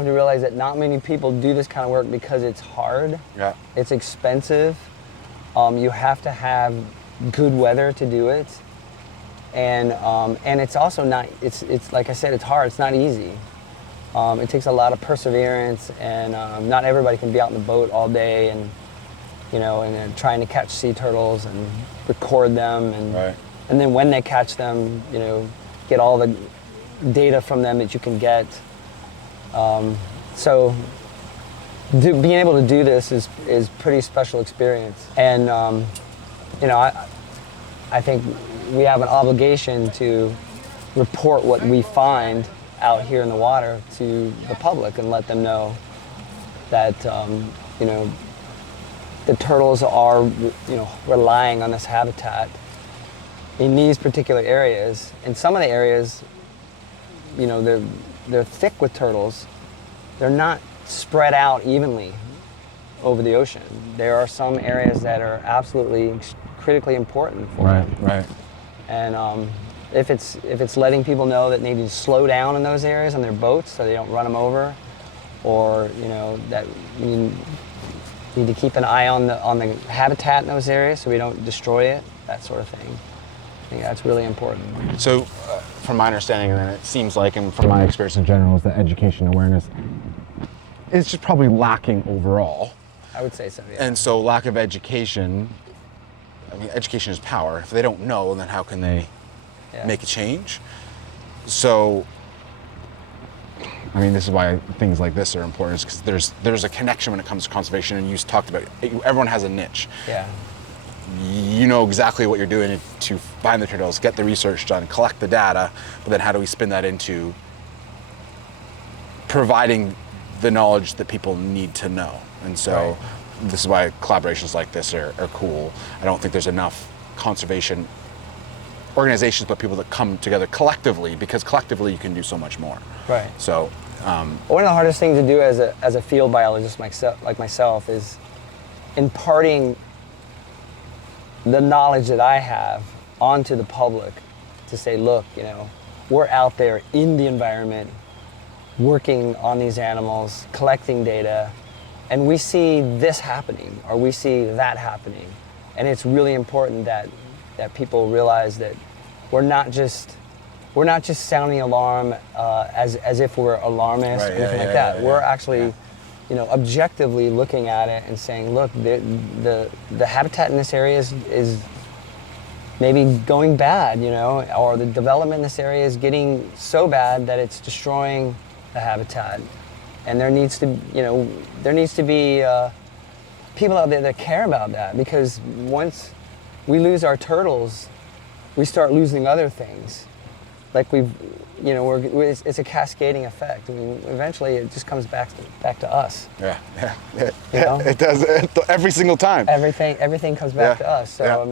have to realize that not many people do this kind of work because it's hard. Yeah. It's expensive. You have to have good weather to do it. And it's also not, it's like I said, it's hard, it's not easy. It takes a lot of perseverance, and not everybody can be out in the boat all day and, and trying to catch sea turtles and record them, and Right. and then when they catch them, get all the data from them that you can get. So being able to do this is pretty special experience, and I think we have an obligation to report what we find out here in the water to the public and let them know that the turtles are relying on this habitat in these particular areas. In some of the areas, they're thick with turtles. They're not spread out evenly over the ocean. There are some areas that are absolutely critically important for them. Right. And if it's letting people know that they need to slow down in those areas on their boats so they don't run them over, or that we need to keep an eye on the habitat in those areas so we don't destroy it, that sort of thing. I think that's really important. So, from my understanding, and it seems like, and from my experience in general, is that education awareness is just probably lacking overall. I would say so, yeah. And so lack of education, education is power. If they don't know, then how can they make a change? So, this is why things like this are important, because there's a connection when it comes to conservation, and you talked about it, everyone has a niche. Yeah. You know exactly what you're doing to find the turtles, get the research done, collect the data, but then how do we spin that into providing the knowledge that people need to know? And so this is why collaborations like this are cool. I don't think there's enough conservation organizations, but people that come together collectively, because collectively you can do so much more. Right. So one of the hardest things to do as a field biologist like myself is imparting the knowledge that I have onto the public, to say, look, we're out there in the environment working on these animals, collecting data, and we see this happening or we see that happening. And it's really important that people realize that we're not just sounding alarm as if we're alarmists or anything like that. We're actually objectively looking at it and saying, look, the habitat in this area is maybe going bad, or the development in this area is getting so bad that it's destroying the habitat. And there needs to be people out there that care about that, because once we lose our turtles, we start losing other things. Like it's a cascading effect. Eventually it just comes back to us. Yeah. It does every single time. Everything comes back to us. So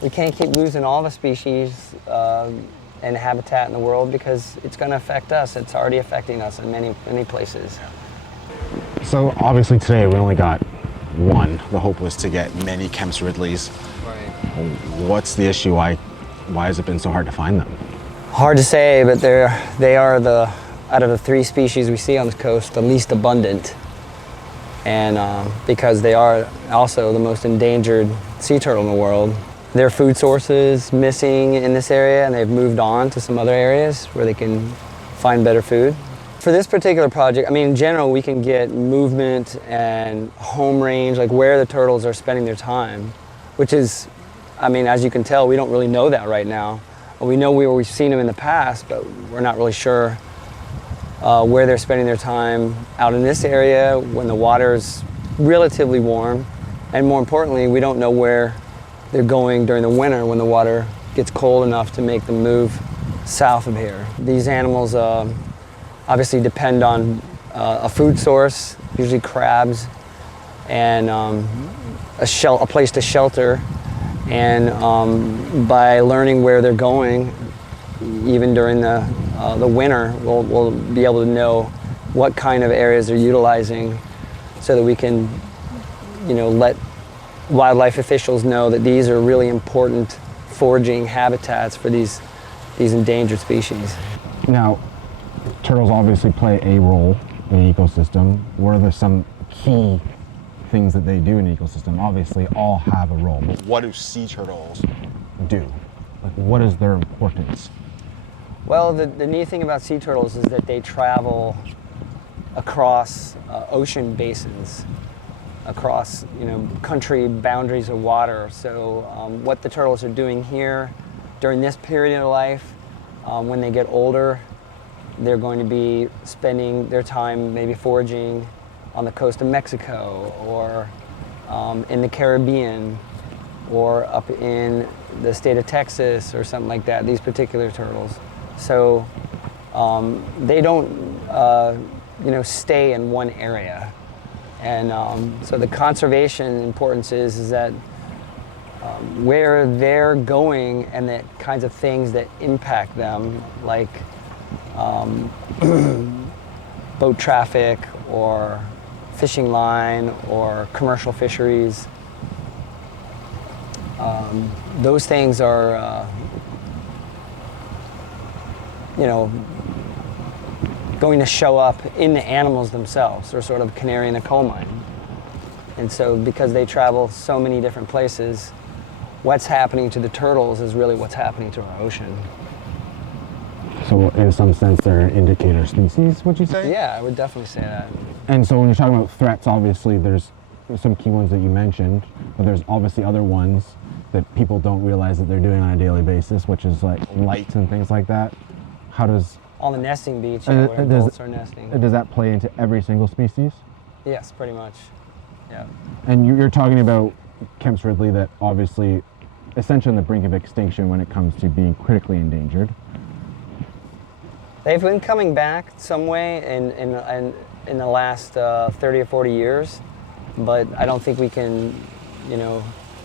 we can't keep losing all the species and habitat in the world, because it's going to affect us. It's already affecting us in many places. So obviously today we only got one. The hope was to get many Kemp's Ridleys. Right. What's the issue? Why has it been so hard to find them? Hard to say, but they are out of the 3 species we see on the coast, the least abundant. And because they are also the most endangered sea turtle in the world. Their food source is missing in this area, and they've moved on to some other areas where they can find better food. For this particular project, in general, we can get movement and home range, like where the turtles are spending their time, which is, as you can tell, we don't really know that right now. We know we've seen them in the past, but we're not really sure where they're spending their time out in this area when the water's relatively warm. And more importantly, we don't know where they're going during the winter when the water gets cold enough to make them move south of here. These animals obviously depend on a food source, usually crabs, and a place to shelter. And by learning where they're going, even during the winter, we'll be able to know what kind of areas they're utilizing, so that we can, let wildlife officials know that these are really important foraging habitats for these endangered species. Now, turtles obviously play a role in the ecosystem. What are some key things that they do in the ecosystem? Obviously, all have a role. But What do sea turtles do? Like, what is their importance? Well, the neat thing about sea turtles is that they travel across ocean basins, across country boundaries of water. So what the turtles are doing here during this period of life, when they get older, they're going to be spending their time maybe foraging on the coast of Mexico or in the Caribbean or up in the state of Texas or something like that, these particular turtles. So they don't stay in one area. And so the conservation importance is that where they're going and the kinds of things that impact them, like boat traffic or fishing line or commercial fisheries, those things are going to show up in the animals themselves. They're sort of canary in the coal mine. And so because they travel so many different places, what's happening to the turtles is really what's happening to our ocean. So in some sense, they're an indicator species, would you say? Yeah, I would definitely say that. And so when you're talking about threats, obviously there's some key ones that you mentioned, but there's obviously other ones that people don't realize that they're doing on a daily basis, which is like lights and things like that. How does... On the nesting beach, where adults are nesting. Does that play into every single species? Yes, pretty much. Yeah. And you're talking about Kemp's Ridley that obviously essentially on the brink of extinction when it comes to being critically endangered. They've been coming back some way in the last 30 or 40 years, but I don't think we can,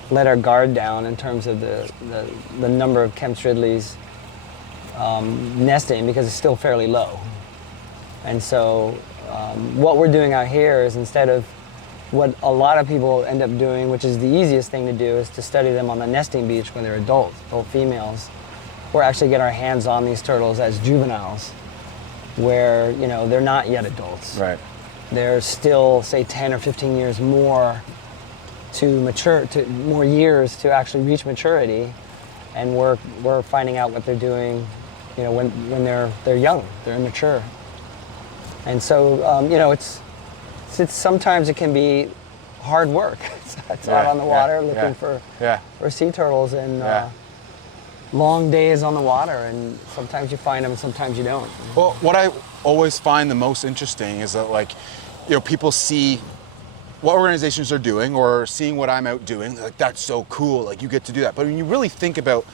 let our guard down in terms of the number of Kemp's Ridleys nesting, because it's still fairly low. And so what we're doing out here is, instead of what a lot of people end up doing, which is the easiest thing to do, is to study them on the nesting beach when they're adult females. We're actually getting our hands on these turtles as juveniles, where they're not yet adults. Right. They're still, say, 10 or 15 years more to mature, more years to actually reach maturity, and we're finding out what they're doing, when they're young, they're immature. And so it's sometimes it can be hard work. It's out on the water looking for sea turtles, and long days on the water, and sometimes you find them and sometimes you don't. Well, what I always find the most interesting is that, people see what organizations are doing or seeing what I'm out doing. They're like, that's so cool, like you get to do that. But when you really think about,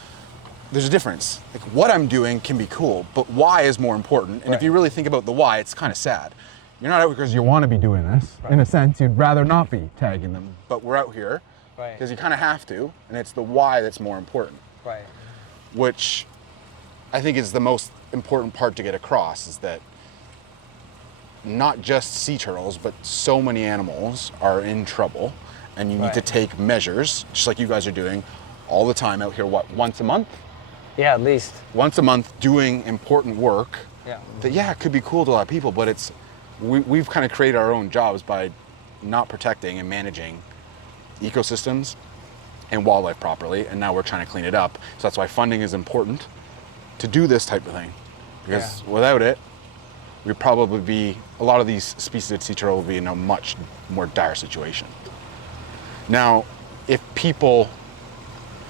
there's a difference. Like, what I'm doing can be cool, but why is more important. And if you really think about the why, it's kind of sad. You're not out because you want to be doing this. In a sense, you'd rather not be tagging them, but we're out here because you kind of have to, and it's the why that's more important. Right. Which I think is the most important part to get across, is that not just sea turtles, but so many animals are in trouble, and you need to take measures, just like you guys are doing all the time out here, once a month? Yeah, at least. Once a month, doing important work that, it could be cool to a lot of people, but we've kind of created our own jobs by not protecting and managing ecosystems and wildlife properly, and now we're trying to clean it up. So that's why funding is important to do this type of thing, because without it, we'd probably be, a lot of these species of sea turtle would be in a much more dire situation. Now, if people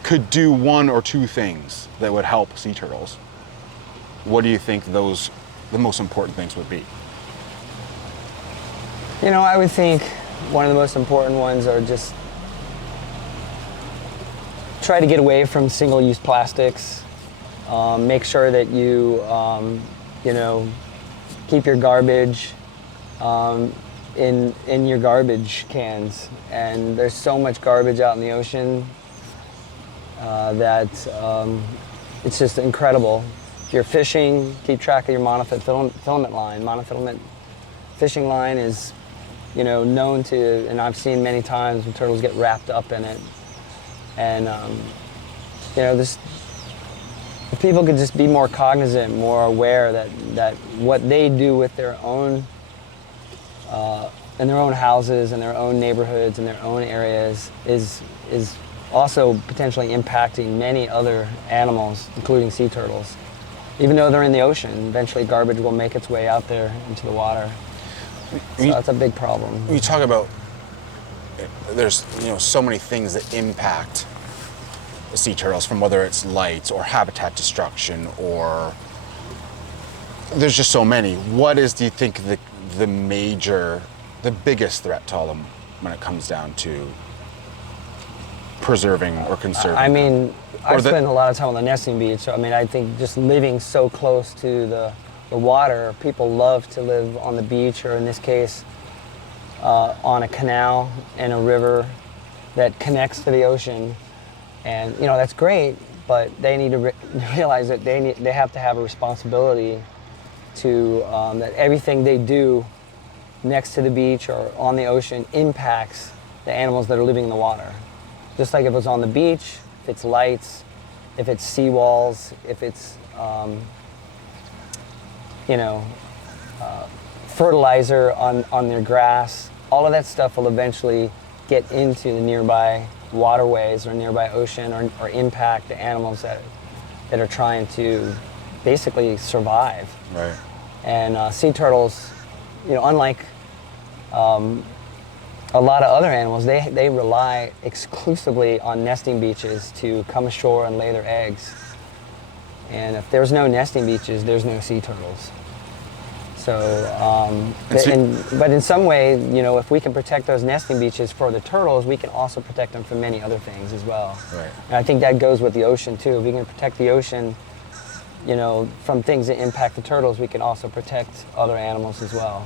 could do one or two things that would help sea turtles, what do you think the most important things would be? I would think one of the most important ones are just try to get away from single-use plastics. Make sure that you, keep your garbage in your garbage cans. And there's so much garbage out in the ocean that it's just incredible. If you're fishing, keep track of your monofilament line. Monofilament fishing line is, known to, and I've seen many times when turtles get wrapped up in it. And, if people could just be more cognizant, more aware that what they do with their own, in their own houses, in their own neighborhoods, in their own areas, is also potentially impacting many other animals, including sea turtles. Even though they're in the ocean, eventually garbage will make its way out there into the water. So that's a big problem. You talk about there's so many things that impact the sea turtles, from whether it's light or habitat destruction, or there's just so many. What is, do you think, the biggest threat to all of them when it comes down to preserving or conserving? I mean, I spend a lot of time on the nesting beach. So, I mean, I think just living so close to the water, people love to live on the beach, or in this case, on a canal and a river that connects to the ocean. And that's great, but they need to realize that they have to have a responsibility to that everything they do next to the beach or on the ocean impacts the animals that are living in the water. Just like if it's on the beach, if it's lights, if it's seawalls, if it's fertilizer on their grass, all of that stuff will eventually get into the nearby waterways or nearby ocean, or impact the animals that are trying to basically survive. Right. And sea turtles, unlike a lot of other animals, they rely exclusively on nesting beaches to come ashore and lay their eggs. And if there's no nesting beaches, there's no sea turtles. So, but in some way, if we can protect those nesting beaches for the turtles, we can also protect them from many other things as well. Right. And I think that goes with the ocean too. If we can protect the ocean, from things that impact the turtles, we can also protect other animals as well,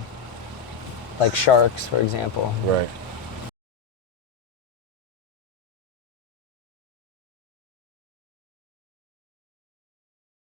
like sharks, for example. Right.